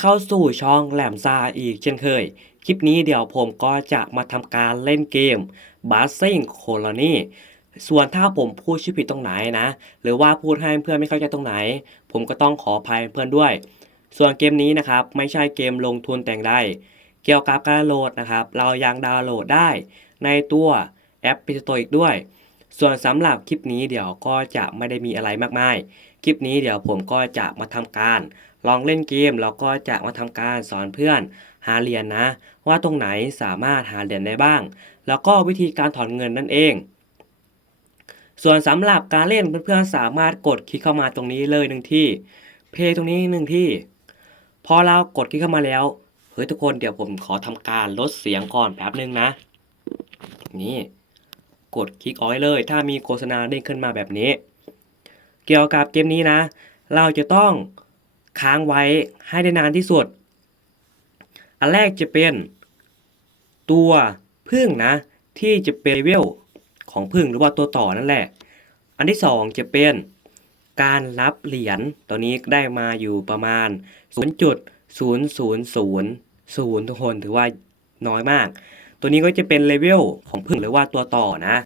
เข้าสู่ช่องแหลมซาอีกเช่นเคย คลิปนี้เดี๋ยวผมก็จะมาทำการเล่นเกม b a s s i n g Colony ส่วนถ้าผมพูดชื่อผิดตรงไหนนะ หรือว่าพูดให้เพื่อนไม่เข้าใจตรงไหน ผมก็ต้องขออภัยเพื่อนด้วย ส่วนเกมนี้นะครับ ไม่ใช่เกมลงทุนแต่งได้ เกี่ยวกับการโหลดนะครับ เรายังดาวน์โหลดได้ ในตัวแอป Play Store อีกด้วย ส่วนสำหรับคลิปนี้เดี๋ยวก็จะไม่ได้มีอะไรมากมาย คลิปนี้เดี๋ยวผมก็จะมาทำการ ลองเล่นเกมแล้วก็จะมาทำการสอนเพื่อนหาเหรียญนะ ว่าตรงไหนสามารถหาเหรียญได้บ้าง แล้วก็วิธีการถอนเงินนั่นเอง ส่วนสำหรับการเล่นเพื่อนๆสามารถกดคลิกเข้ามาตรงนี้เลยหนึ่งที่ เพย์ตรงนี้หนึ่งที่ พอเรากดคลิกเข้ามาแล้วเฮ้ยทุกคนเดี๋ยวผมขอทำการลดเสียงก่อนแป๊บนึงนะ นี่ กดคลิกออกเลย ถ้ามีโฆษณาเด้งขึ้นมาแบบนี้ เกี่ยวกับเกมนี้นะ เราจะต้องค้างไว้ให้ได้นานที่สุด อันแรกจะเป็นตัวพึ่งนะ ที่จะเป็นเลเวลของพึ่งหรือว่าตัวต่อนั่นแหละ อันที่สองจะเป็นการรับเหรียญตัวนี้ได้มาอยู่ประมาณ 0.0000ทุกคนถือว่าน้อยมาก ตัวนี้ก็จะเป็นเลเวลของพึ่งหรือว่าตัวต่อนะ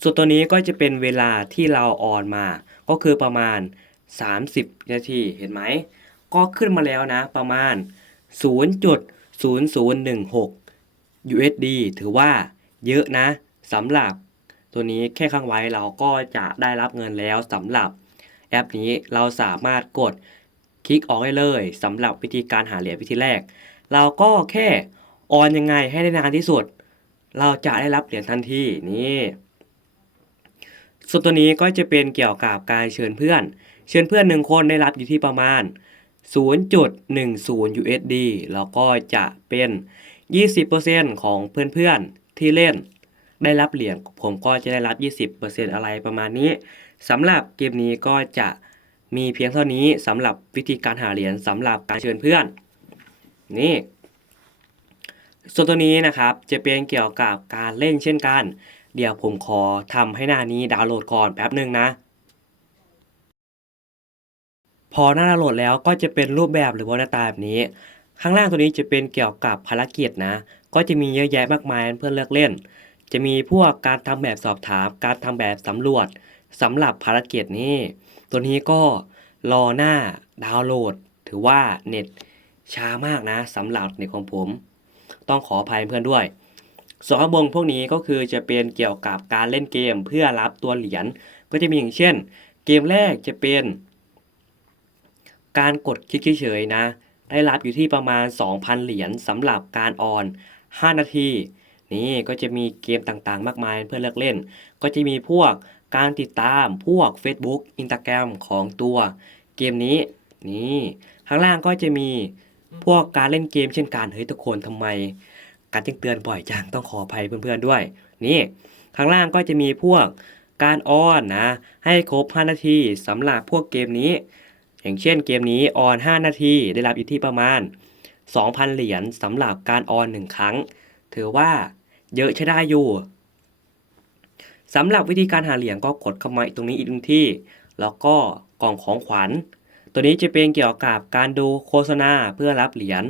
ส่วนตัวนี้ก็จะเป็นเวลาที่เราออนมา ก็คือประมาณ 30 นาทีเห็นไหม ก็ขึ้นมาแล้วนะประมาณ 0.0016 USD ถือว่าเยอะนะสำหรับตัวนี้แค่ข้างไว้เราก็จะได้รับเงินแล้วสำหรับแอปนี้เราสามารถกดคลิกออกได้เลยสำหรับวิธีการหาเหรียญวิธีแรก เราก็แค่ ออนยังไงให้ได้นานที่สุด เราจะได้รับเหรียญทันทีนี่ส่วนตัวนี้ก็จะเป็นเกี่ยวกับการเชิญเพื่อน เชิญเพื่อนหนึ่งคนได้รับอยู่ที่ประมาณ 0.10 USD แล้วก็จะเป็น 20%ของเพื่อนๆที่เล่น ได้รับเหรียญผมก็จะได้รับ 20%อะไรประมาณนี้สำหรับเกมนี้ก็จะมีเพียงเท่านี้สำหรับวิธีการหาเหรียญสำหรับการเชิญเพื่อน นี่ ส่วนตัวนี้นะครับจะเป็นเกี่ยวกับการเล่นเช่นกัน เดี๋ยวผมขอทำให้หน้านี้ดาวน์โหลดก่อนแป๊บหนึ่งนะ พอหน้าดาวน์โหลดแล้วก็จะเป็นรูปแบบหรือว่าหน้าตาแบบนี้ ข้างล่างตัวนี้จะเป็นเกี่ยวกับภารกิจนะ ก็จะมีเยอะแยะมากมายเพื่อนเลือกเล่น จะมีพวกการทำแบบสอบถาม การทำแบบสำรวจสำหรับภารกิจนี้ ตัวนี้ก็รอหน้าดาวน์โหลด ถือว่าเน็ตช้ามากนะสำหรับเน็ตของผม ต้องขออภัยเพื่อนด้วยส่วนข้างบนพวกนี้ก็คือจะเป็นเกี่ยวกับการเล่นเกมเพื่อรับตัวเหรียญก็จะมีอย่างเช่น เกมแรกจะเป็น การกดคลิกเฉยๆนะ ได้รับอยู่ที่ประมาณ 2,000 เหรียญสำหรับการออน 5 นาที นี่ก็จะมีเกมต่างๆ มากมายเพื่อเลือกเล่น ก็จะมีพวกการติดตามพวก Facebook Instagram ของตัวเกมนี้นี่ข้างล่างก็จะมี พวกการเล่นเกมเช่นกันเฮ้ยทุกคนทำไม การแจ้งเตือนบ่อยจังต้องขออภัยเพื่อนๆด้วย นี่ข้างล่างก็จะมีพวกการออนนะ ให้ครบ 5 นาทีสำหรับพวกเกมนี้ อย่างเช่นเกมนี้ออน 5 นาทีได้รับอยู่ที่ประมาณ 2,000 เหรียญสำหรับการออน 1 ครั้ง ถือว่าเยอะใช้ได้อยู่สำหรับวิธีการหาเหรียญก็กดเข้ามาตรงนี้อีกที่แล้วก็กล่องของขวัญ ตัวนี้จะเป็นเกี่ยวกับการดูโฆษณาเพื่อรับเหรียญ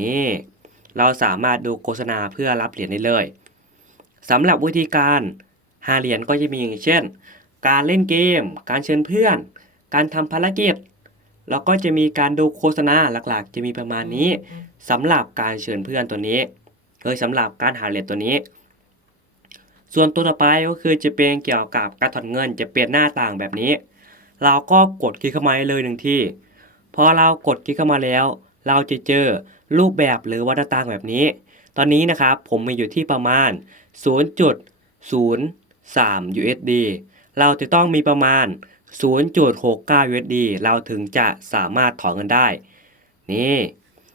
นี่เราสามารถดูโฆษณาเพื่อรับเหรียญได้เลยสำหรับวิธีการหาเหรียญก็จะมีอย่างเช่น การเล่นเกม การเชิญเพื่อน การทำภารกิจ แล้วก็จะมีการดูโฆษณาหลักๆ จะมีประมาณนี้สำหรับการเชิญเพื่อนตัวนี้เออสำหรับการหาเหรียญตัวนี้ ส่วนตัวต่อไปก็คือจะเป็นเกี่ยวกับการถอนเงินจะเป็นหน้าต่างแบบนี้ เราก็กดคลิกเข้ามาเลยหนึ่งที่พอเรากดคลิกเข้ามาแล้ว เราจะเจอรูปแบบหรือวัดต่างแบบนี้ ตอนนี้นะครับผมมีอยู่ที่ประมาณ 0.03 USD เราจะต้องมีประมาณ 0.69 USD เราถึงจะสามารถถอนเงินได้ นี่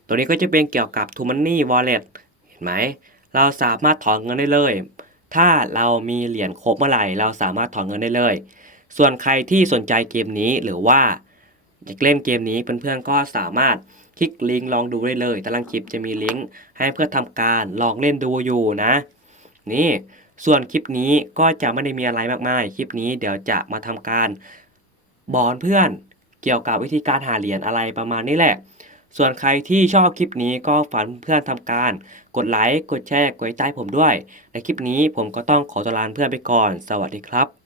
ตัวนี้ก็จะเป็นเกี่ยวกับ t o Money Wallet เห็นไหม เราสามารถถอนเงินได้เลย ถ้าเรามีเหรียญครบเมื่อไหร่ เราสามารถถอนเงินได้เลย ส่วนใครที่สนใจเกมนี้หรือว่าอยากเล่นเกมนี้เพื่อนๆก็สามารถคลิกลิงก์ลองดูได้เลยตารางคลิปจะมีลิงก์ให้เพื่อทำการลองเล่นดูอยู่นะ นี่ส่วนคลิปนี้ก็จะไม่ได้มีอะไรมากมาย คลิปนี้เดี๋ยวจะมาทำการบอนเพื่อนเกี่ยวกับวิธีการหาเหรียญอะไรประมาณนี้แหละ ส่วนใครที่ชอบคลิปนี้ก็ฝากเพื่อนๆทำการ กดไลค์กดแชร์กดติดตามผมด้วย ในคลิปนี้ผมก็ต้องขอตัวลาเพื่อนไปก่อน สวัสดีครับ